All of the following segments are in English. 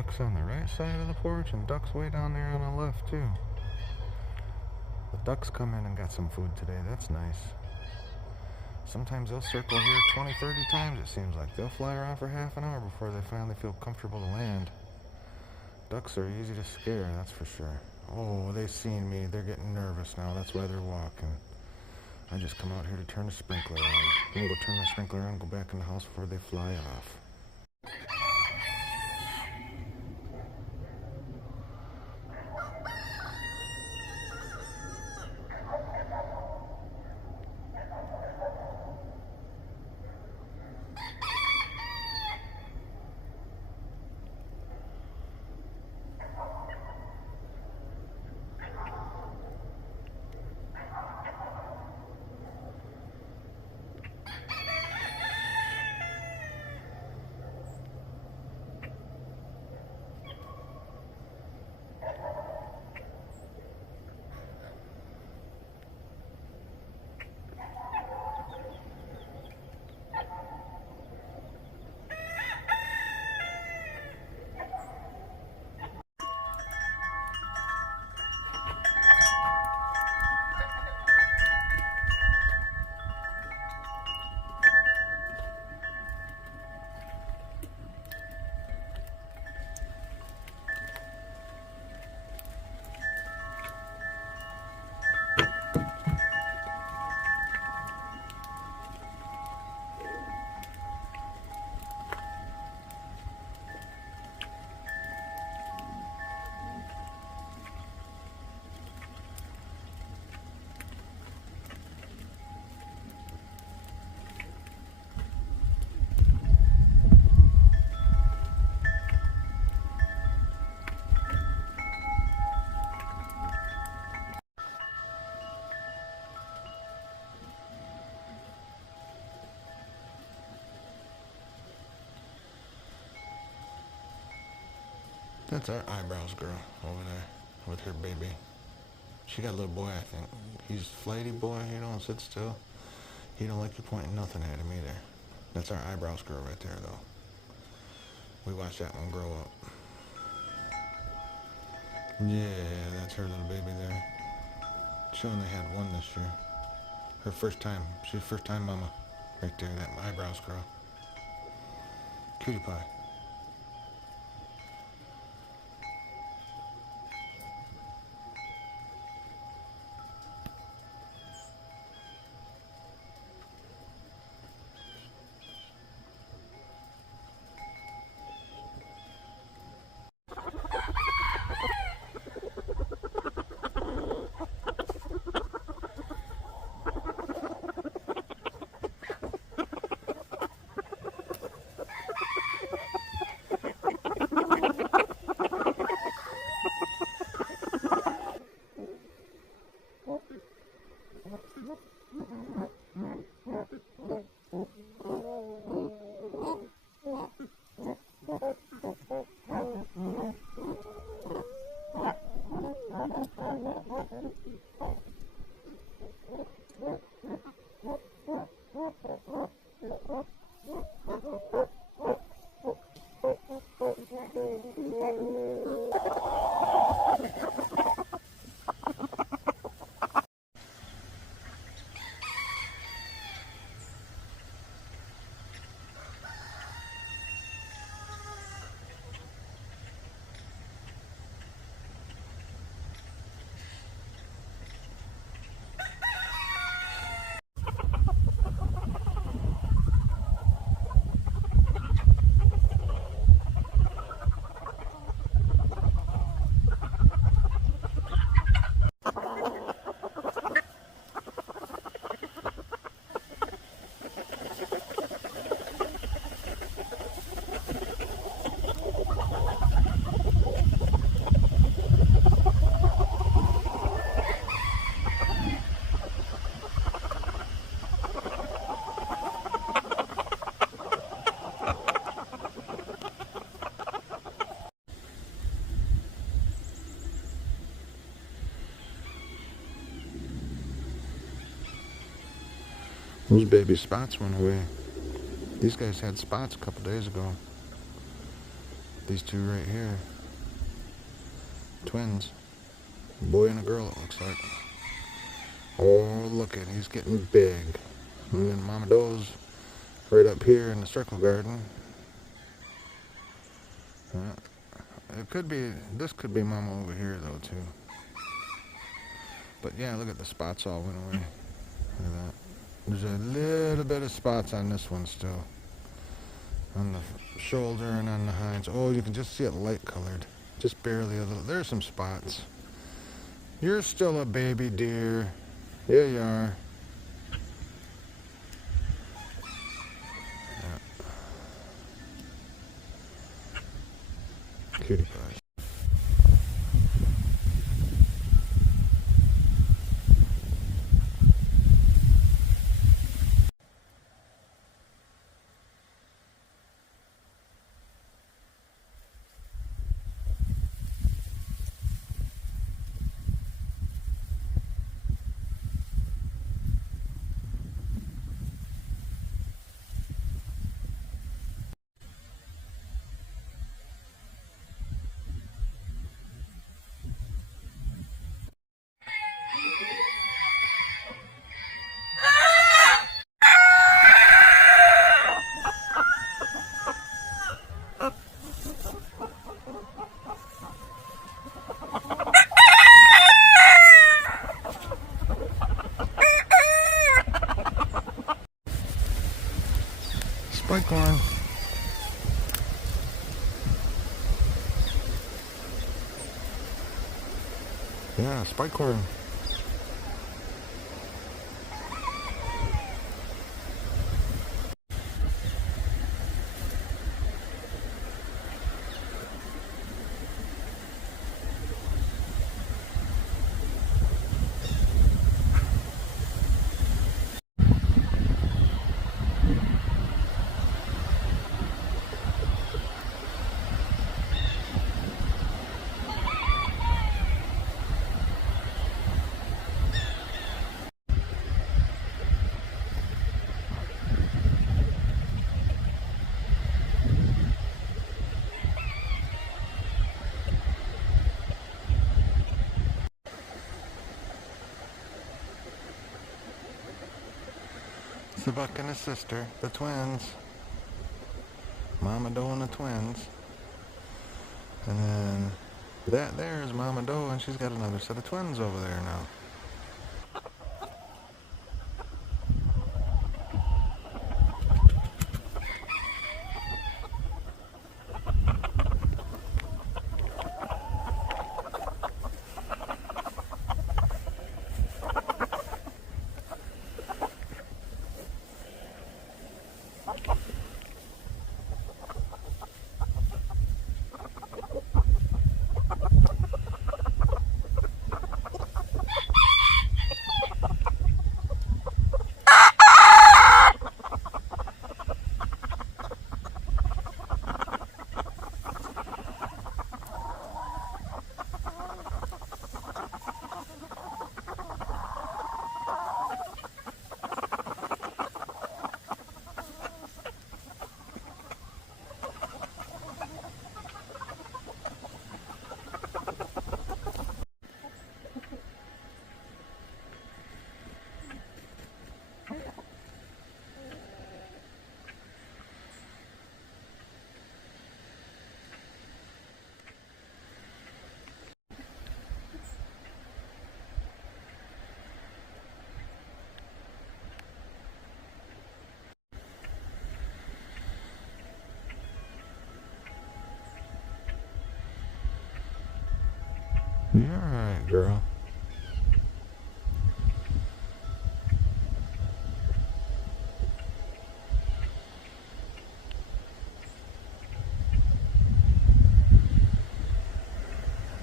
Ducks on the right side of the porch and ducks way down there on the left too. The ducks come in and got some food today. That's nice. Sometimes they'll circle here 20, 30 times it seems like. They'll fly around for half an hour before they finally feel comfortable to land. Ducks are easy to scare, that's for sure. Oh, they've seen me. They're getting nervous now. That's why they're walking. I just come out here to turn the sprinkler on. I'm going to go turn the sprinkler on and go back in the house before they fly off. That's our eyebrows girl over there with her baby. She got a little boy, I think. He's a flighty boy, he don't sit still. He don't like you pointing nothing at him either. That's our eyebrows girl right there, though. We watched that one grow up. Yeah, that's her little baby there. She only had one this year. Her first time. She's first time mama. Right there, that eyebrows girl. Cutie pie. Those baby spots went away. These guys had spots a couple days ago. these two right here. Twins. A boy and a girl, it looks like. Oh, look at, he's getting big. And then Mama Doe's right up here in the circle garden. It could be, this could be Mama over here though too. But yeah, look at the spots all went away. Look at that. There's a little bit of spots on this one still. On the shoulder and on the hinds. Oh, you can just see it light colored. Just barely a little. There's some spots. You're still a baby deer. Yeah, you are. Yeah. Cutie pie. Spikelorn. Yeah, spikelorn. It's the buck and his sister, the twins. Mama Doe and the twins. And then that there is Mama Doe, and she's got another set of twins over there now. You're alright, girl.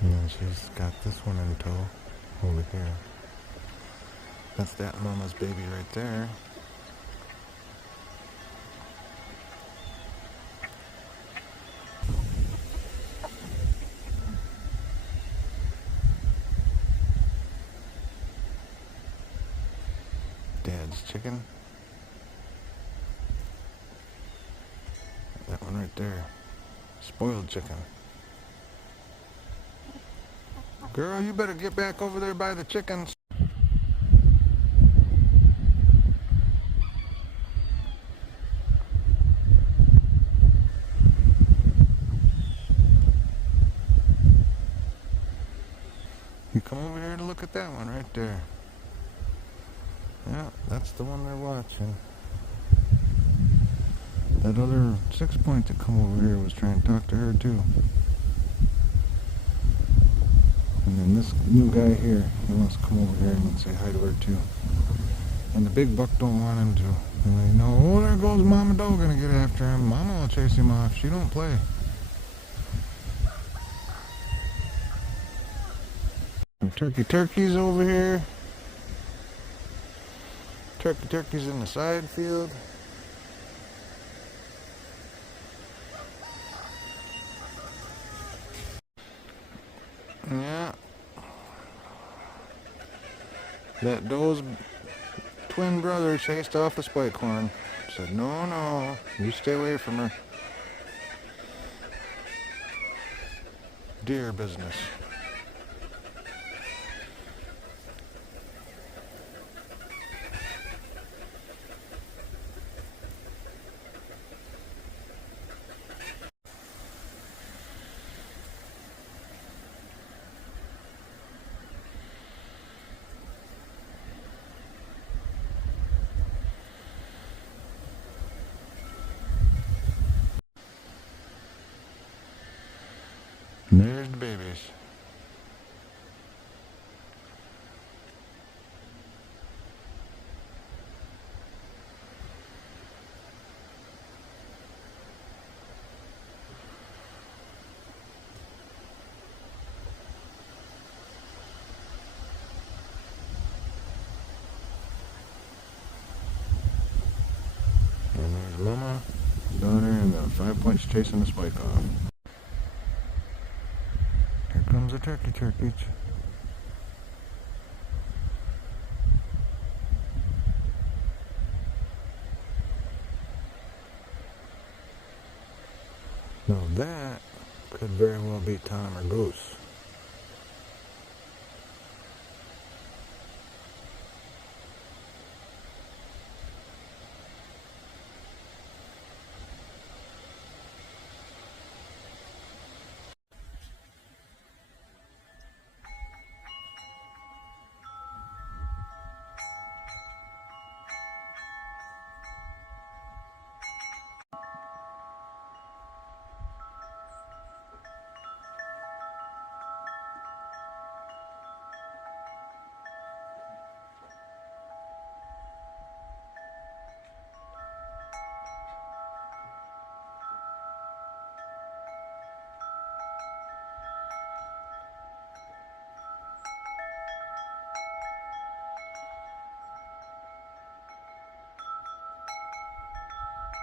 And then she's got this one in tow over here. That's that mama's baby right there. Dad's chicken. That one right there. Spoiled chicken. Girl, you better get back over there by the chickens. You come over here to look at that one right there. Yeah, that's the one they're watching. That other 6-point that come over here was trying to talk to her too. And then this new guy here, he wants to come over here and say hi to her too. And the big buck don't want him to. And they know, oh, there goes Mama Doe gonna get after him. Mama will chase him off. She don't play. Some turkeys over here. Turkeys in the side field. Yeah. That doe's twin brother chased off the spike horn. Said, no, you stay away from her. Deer business. And there's the babies. And there's Mama, daughter, and the 5 points chasing the spike off. Here comes the turkeys. Now that could very well be Tom or Goose.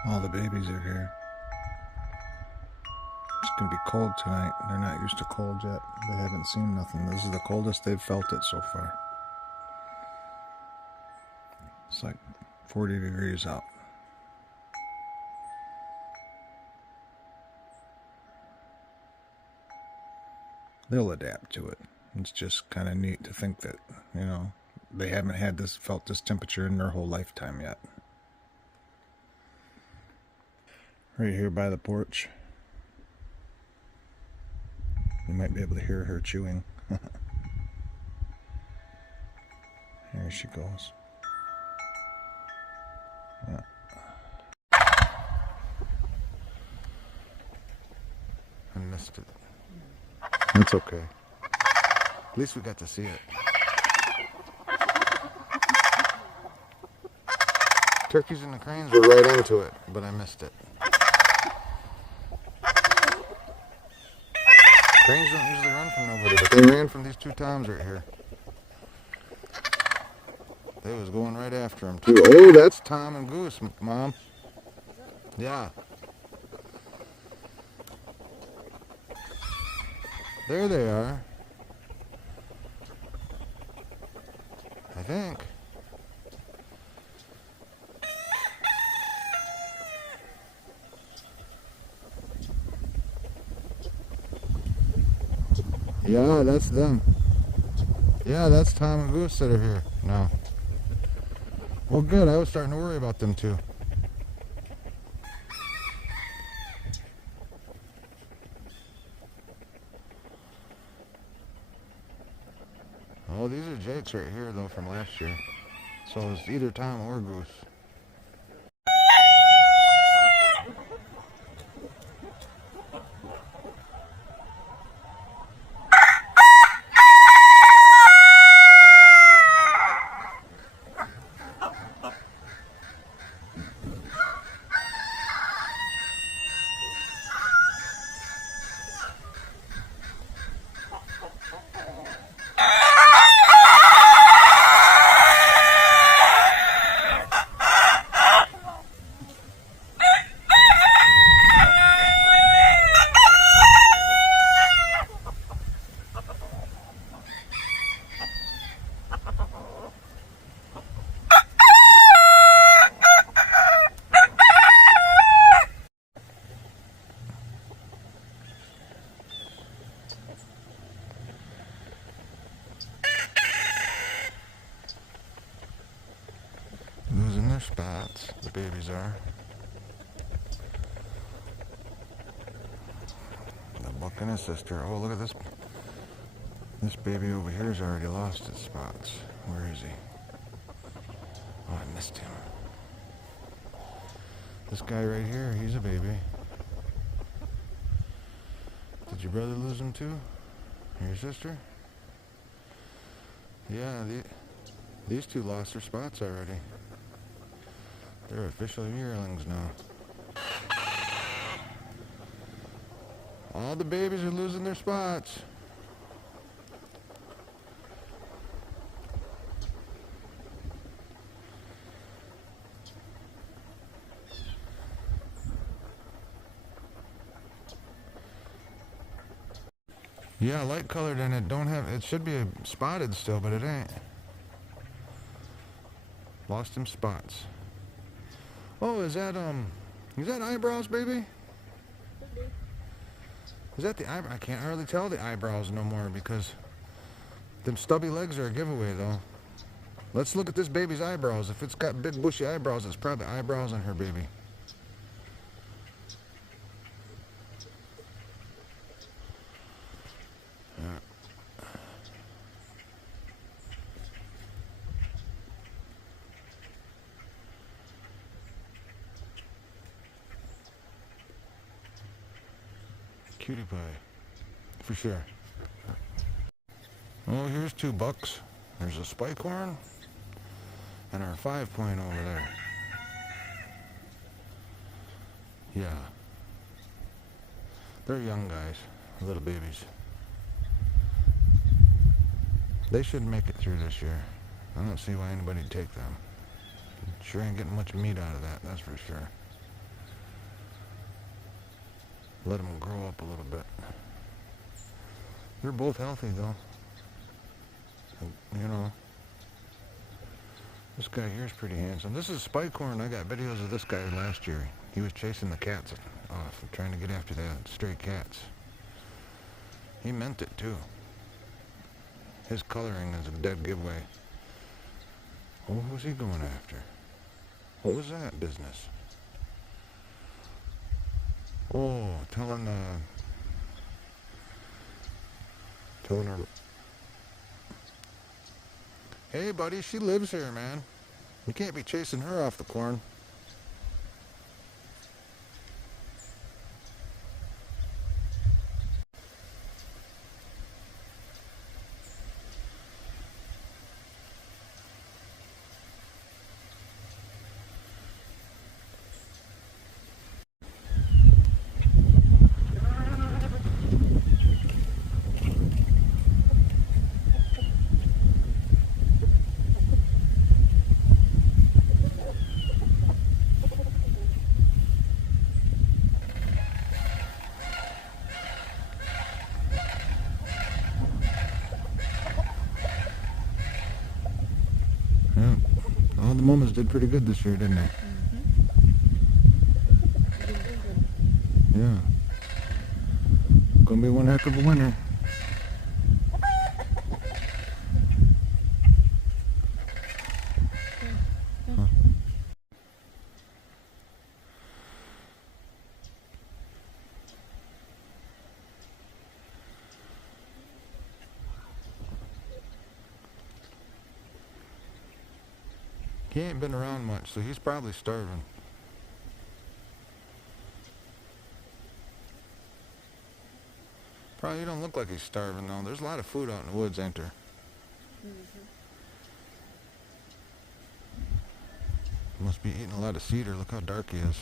All the babies are here. It's gonna be cold tonight. They're not used to cold yet. They haven't seen nothing. This is the coldest they've felt it so far. It's like 40 degrees out. They'll adapt to it. It's just kind of neat to think that, you know, they haven't felt this temperature in their whole lifetime yet. Right here by the porch. You might be able to hear her chewing. Here she goes. Yeah. I missed it. That's okay. At least we got to see it. Turkeys and the cranes were right into it, but I missed it. Cranes don't usually run from nobody, but they ran from these two toms right here. They was going right after him too. Oh, that's Tom and Goose, Mom. Yeah. There they are. I think. Yeah, that's them. Yeah, that's Tom and Goose that are here now. Well, good. I was starting to worry about them too. Oh, these are jakes right here though from last year. So it's either Tom or Goose. Losing their spots, the babies are. The buck and his sister. Oh, look at this. This baby over here has already lost its spots. Where is he? Oh, I missed him. This guy right here, he's a baby. Did your brother lose him too? Or your sister? Yeah, these two lost their spots already. They're official yearlings now. All the babies are losing their spots. Yeah, light colored and it should be spotted still, but it ain't. Lost them spots. Oh, is that eyebrows, baby? Is that the eyebrow? I can't hardly tell the eyebrows no more because them stubby legs are a giveaway though. Let's look at this baby's eyebrows. If it's got big bushy eyebrows, it's probably eyebrows on her baby. Cutie pie, for sure. Oh, here's two bucks. There's a spike horn and our 5-point over there. Yeah. They're young guys, little babies. They should make it through this year. I don't see why anybody'd take them. Sure ain't getting much meat out of that, that's for sure. Let them grow up a little bit. They're both healthy though. You know. This guy here is pretty handsome. This is Spikehorn. I got videos of this guy last year. He was chasing the cats off, trying to get after the stray cats. He meant it too. His coloring is a dead giveaway. What was he going after? What was that business? Oh, telling her, hey buddy, she lives here, man. You can't be chasing her off the corn. All the mamas did pretty good this year, didn't they? Yeah. Gonna be one heck of a winter. He ain't been around much, so he's probably starving. Probably don't look like he's starving though. There's a lot of food out in the woods, ain't there? Must be eating a lot of cedar. Look how dark he is.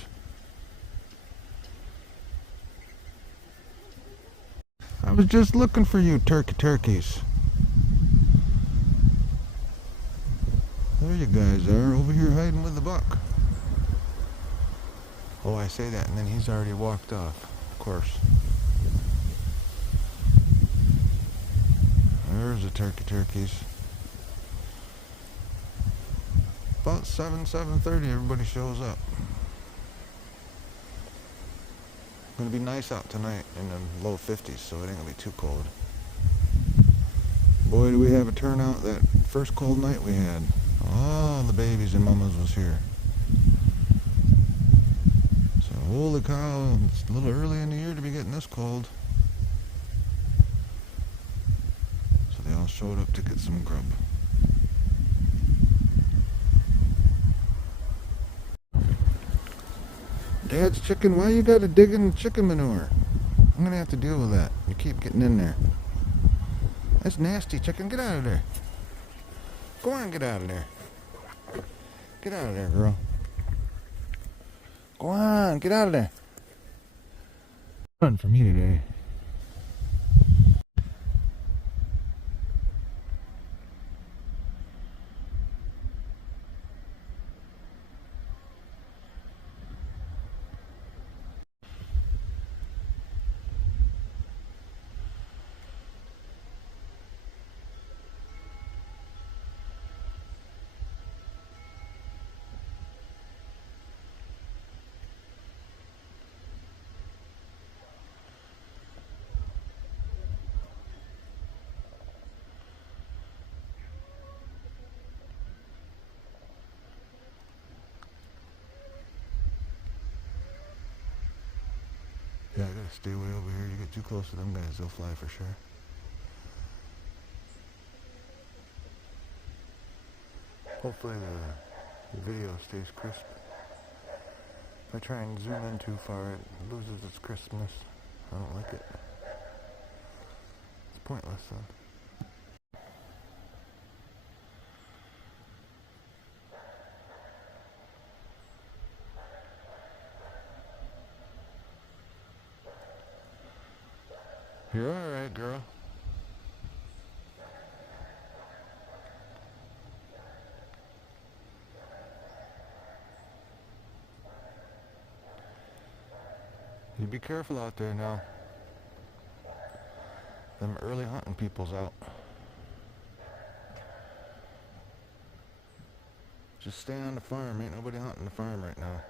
I was just looking for you, turkeys. There you guys are, over here hiding with the buck. Oh, I say that, and then he's already walked off, of course. There's the turkeys. About 7:30, everybody shows up. Gonna be nice out tonight in the low 50s, so it ain't gonna be too cold. Boy, do we have a turnout that first cold night we had. All the babies and mamas was here. So holy cow, it's a little early in the year to be getting this cold. So they all showed up to get some grub. Dad's chicken, why you gotta dig in chicken manure? I'm gonna have to deal with that. You keep getting in there. That's nasty, chicken. Get out of there. Go on, get out of there. Get out of there, girl. Go on, get out of there. Fun for me today. Yeah, I gotta stay way over here. You get too close to them guys, they'll fly for sure. Hopefully the video stays crisp. If I try and zoom in too far, it loses its crispness. I don't like it. It's pointless then. You're alright, girl. You be careful out there now. Them early hunting people's out. Just stay on the farm. Ain't nobody hunting the farm right now.